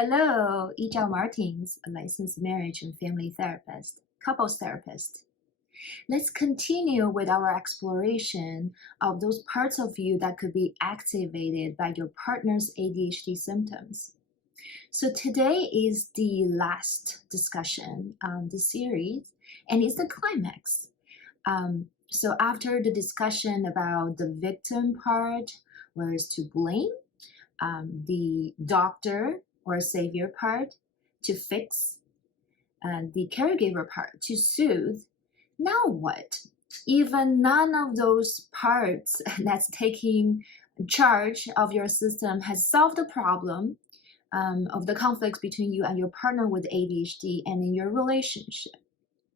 Hello, Ijao Martins, a licensed marriage and family therapist, couples therapist. Let's continue with our exploration of those parts of you that could be activated by your partner's ADHD symptoms. So today is the last discussion on the series, and it's the climax. So after the discussion about the victim part, where is to blame, the doctor or savior part to fix, and the caregiver part to soothe. Now what? Even none of those parts that's taking charge of your system has solved the problem of the conflicts between you and your partner with ADHD and in your relationship.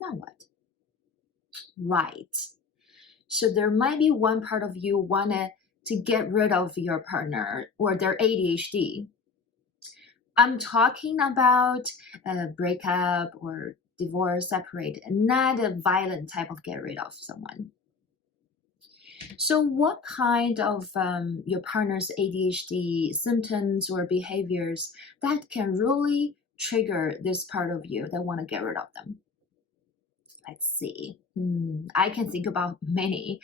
Now what? Right. So there might be one part of you wanted to get rid of your partner or their ADHD. I'm talking about a breakup or divorce, separate, not a violent type of get rid of someone. So what kind of your partner's ADHD symptoms or behaviors that can really trigger this part of you that want to get rid of them? Let's see. I can think about many.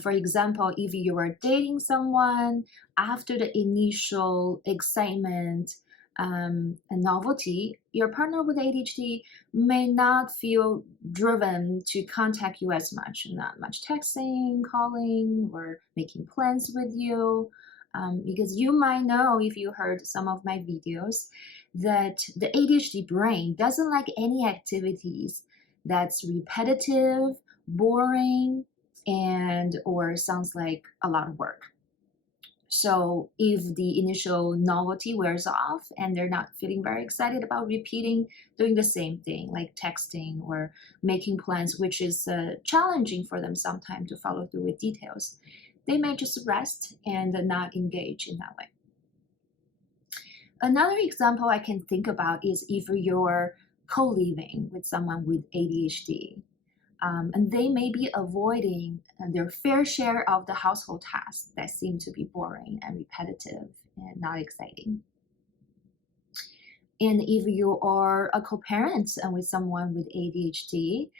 For example, if you are dating someone, after the initial excitement and novelty, your partner with ADHD may not feel driven to contact you as much, not much texting, calling, or making plans with you. Because you might know, if you heard some of my videos, that the ADHD brain doesn't like any activities that's repetitive, boring, and or sounds like a lot of work. So if the initial novelty wears off and they're not feeling very excited about repeating, doing the same thing, like texting or making plans, which is challenging for them sometimes to follow through with details, they may just rest and not engage in that way. Another example I can think about is if you're co-living with someone with ADHD, and they may be avoiding their fair share of the household tasks that seem to be boring and repetitive and not exciting. And if you are a co-parent with someone with ADHD,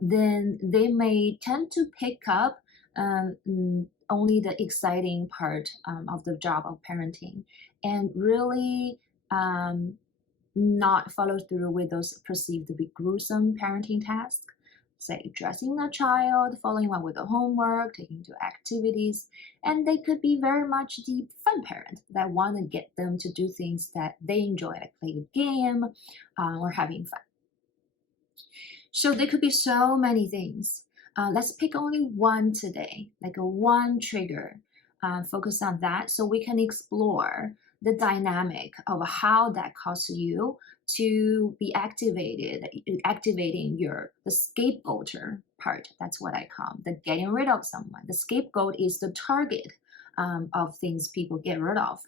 then they may tend to pick up only the exciting part of the job of parenting and really not follow through with those perceived to be gruesome parenting tasks, say dressing a child, following up with the homework, taking to activities, and they could be very much the fun parent that want to get them to do things that they enjoy, like playing a game or having fun. So there could be so many things. Let's pick only one today, like a one trigger. Focus on that so we can explore the dynamic of how that causes you to be activating the scapegoater part. That's what I call the getting rid of someone. The scapegoat is the target of things people get rid of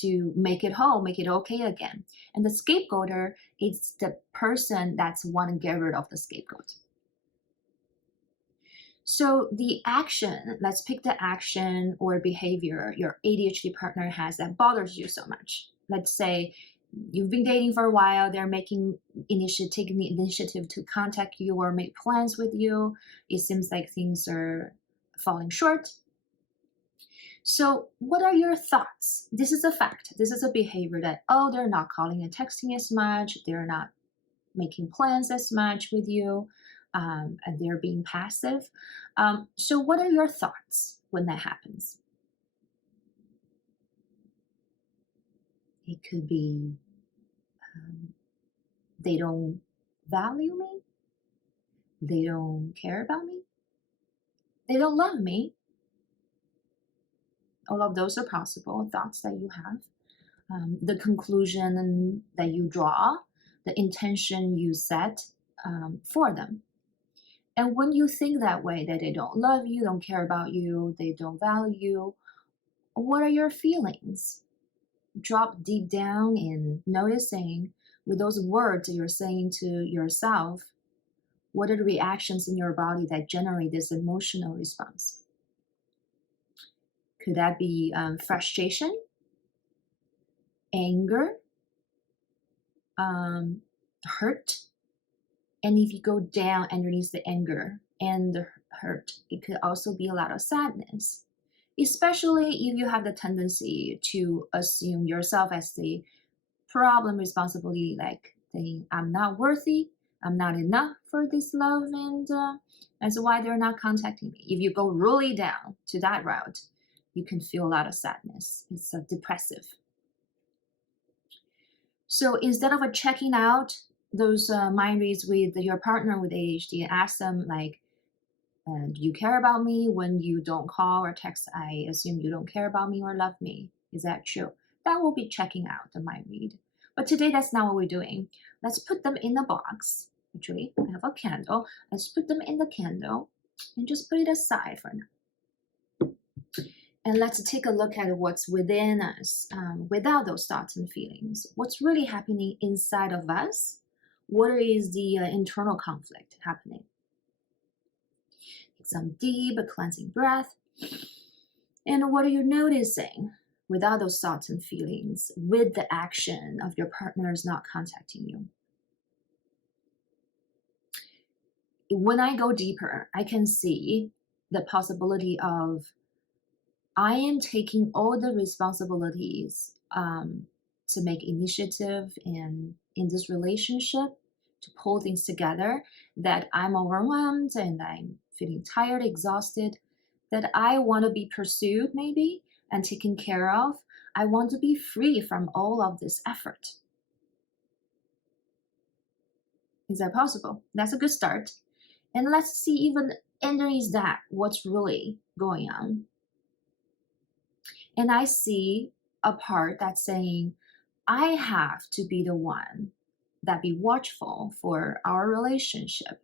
to make it whole, make it okay again. And the scapegoater is the person that's want to get rid of the scapegoat. So the action, let's pick the action or behavior your ADHD partner has that bothers you so much. Let's say you've been dating for a while, they're taking the initiative to contact you or make plans with you. It seems like things are falling short. So what are your thoughts? This is a fact. This is a behavior that, they're not calling and texting as much. They're not making plans as much with you. And they're being passive. So what are your thoughts when that happens? It could be they don't value me. They don't care about me. They don't love me. All of those are possible thoughts that you have. The conclusion that you draw, the intention you set for them. And when you think that way, that they don't love you, don't care about you, they don't value you, what are your feelings? Drop deep down in noticing with those words you're saying to yourself, what are the reactions in your body that generate this emotional response? Could that be frustration, anger, hurt. And if you go down underneath the anger and the hurt, it could also be a lot of sadness, especially if you have the tendency to assume yourself as the problem responsibility, like saying, I'm not worthy, I'm not enough for this love, and that's why they're not contacting me. If you go really down to that route, you can feel a lot of sadness. It's depressive. So instead of checking out those mind reads with your partner with ADHD, ask them like, do you care about me? When you don't call or text, I assume you don't care about me or love me. Is that true? That will be checking out the mind read. But today, that's not what we're doing. Let's put them in a box. Actually, I have a candle. Let's put them in the candle and just put it aside for now. And let's take a look at what's within us without those thoughts and feelings. What's really happening inside of us? What is the internal conflict happening? Take some deep cleansing breath. And what are you noticing without those thoughts and feelings with the action of your partners not contacting you? When I go deeper, I can see the possibility of I am taking all the responsibilities to make initiative in this relationship, to pull things together, that I'm overwhelmed and I'm feeling tired, exhausted, that I want to be pursued maybe and taken care of. I want to be free from all of this effort. Is that possible? That's a good start. And let's see even underneath that, what's really going on. And I see a part that's saying, I have to be the one that be watchful for our relationship,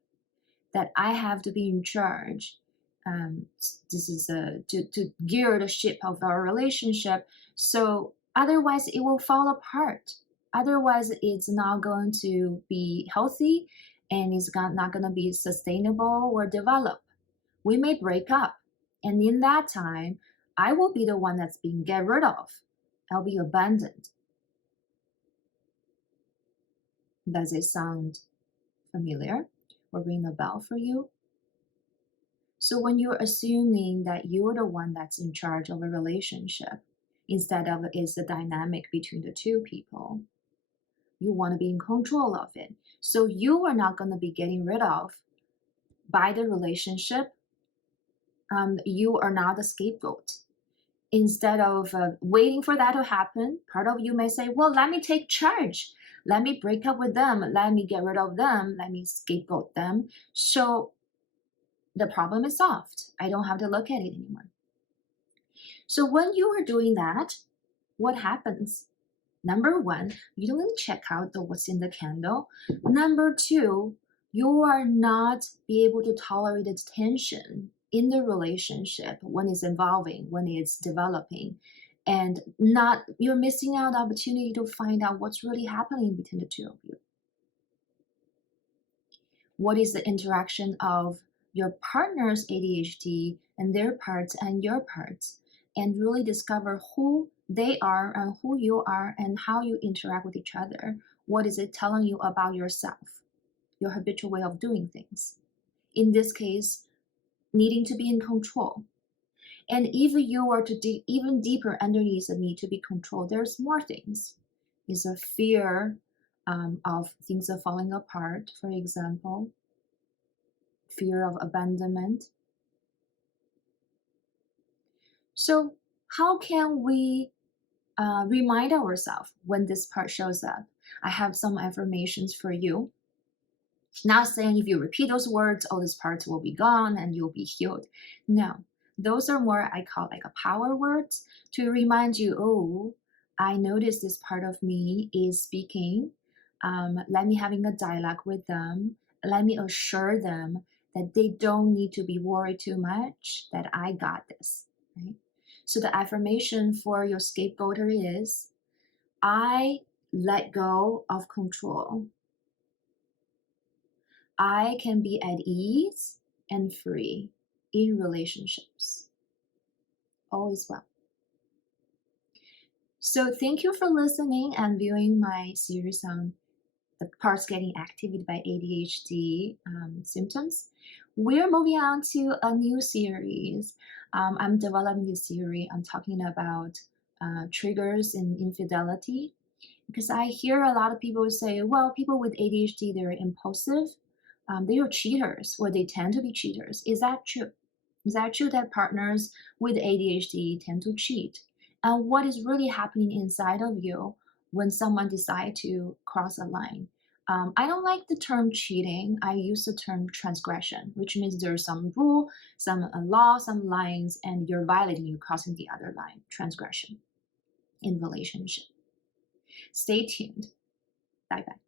that I have to be in charge. This is to gear the ship of our relationship. So otherwise it will fall apart. Otherwise it's not going to be healthy and it's not going to be sustainable or develop. We may break up. And in that time, I will be the one that's being get rid of. I'll be abandoned. Does it sound familiar or ring a bell for you? So when you're assuming that you're the one that's in charge of a relationship, instead of it's the dynamic between the two people, you want to be in control of it. So you are not going to be getting rid of by the relationship. You are not the scapegoat. Instead of waiting for that to happen, part of you may say, well, let me take charge. Let me break up with them. Let me get rid of them. Let me scapegoat them. So the problem is solved. I don't have to look at it anymore. So when you are doing that, what happens? Number one, you don't check out what's in the candle. Number two, you are not be able to tolerate the tension in the relationship when it's evolving, when it's developing, and you're missing out the opportunity to find out what's really happening between the two of you. What is the interaction of your partner's ADHD and their parts and your parts, and really discover who they are and who you are and how you interact with each other. What is it telling you about yourself, your habitual way of doing things? In this case, needing to be in control. And if you are to dig even deeper underneath the need to be controlled, there's more things. Is a fear of things are falling apart, for example, fear of abandonment. So how can we remind ourselves when this part shows up? I have some affirmations for you. Not saying if you repeat those words, all these parts will be gone and you'll be healed. No, those are more I call like a power words to remind you, oh, I notice this part of me is speaking. Let me having a dialogue with them. Let me assure them that they don't need to be worried too much, that I got this, right? So the affirmation for your scapegoater is, I let go of control. I can be at ease and free in relationships. All is well. So thank you for listening and viewing my series on the parts getting activated by ADHD symptoms. We're moving on to a new series. I'm developing this series. I'm talking about triggers in infidelity because I hear a lot of people say, well, people with ADHD, they're impulsive, they are cheaters, or they tend to be cheaters. Is that true? Is that true that partners with ADHD tend to cheat? And what is really happening inside of you when someone decides to cross a line? I don't like the term cheating. I use the term transgression, which means there's some rule, some law, some lines, and you're violating, you're crossing the other line. Transgression in relationship. Stay tuned. Bye bye.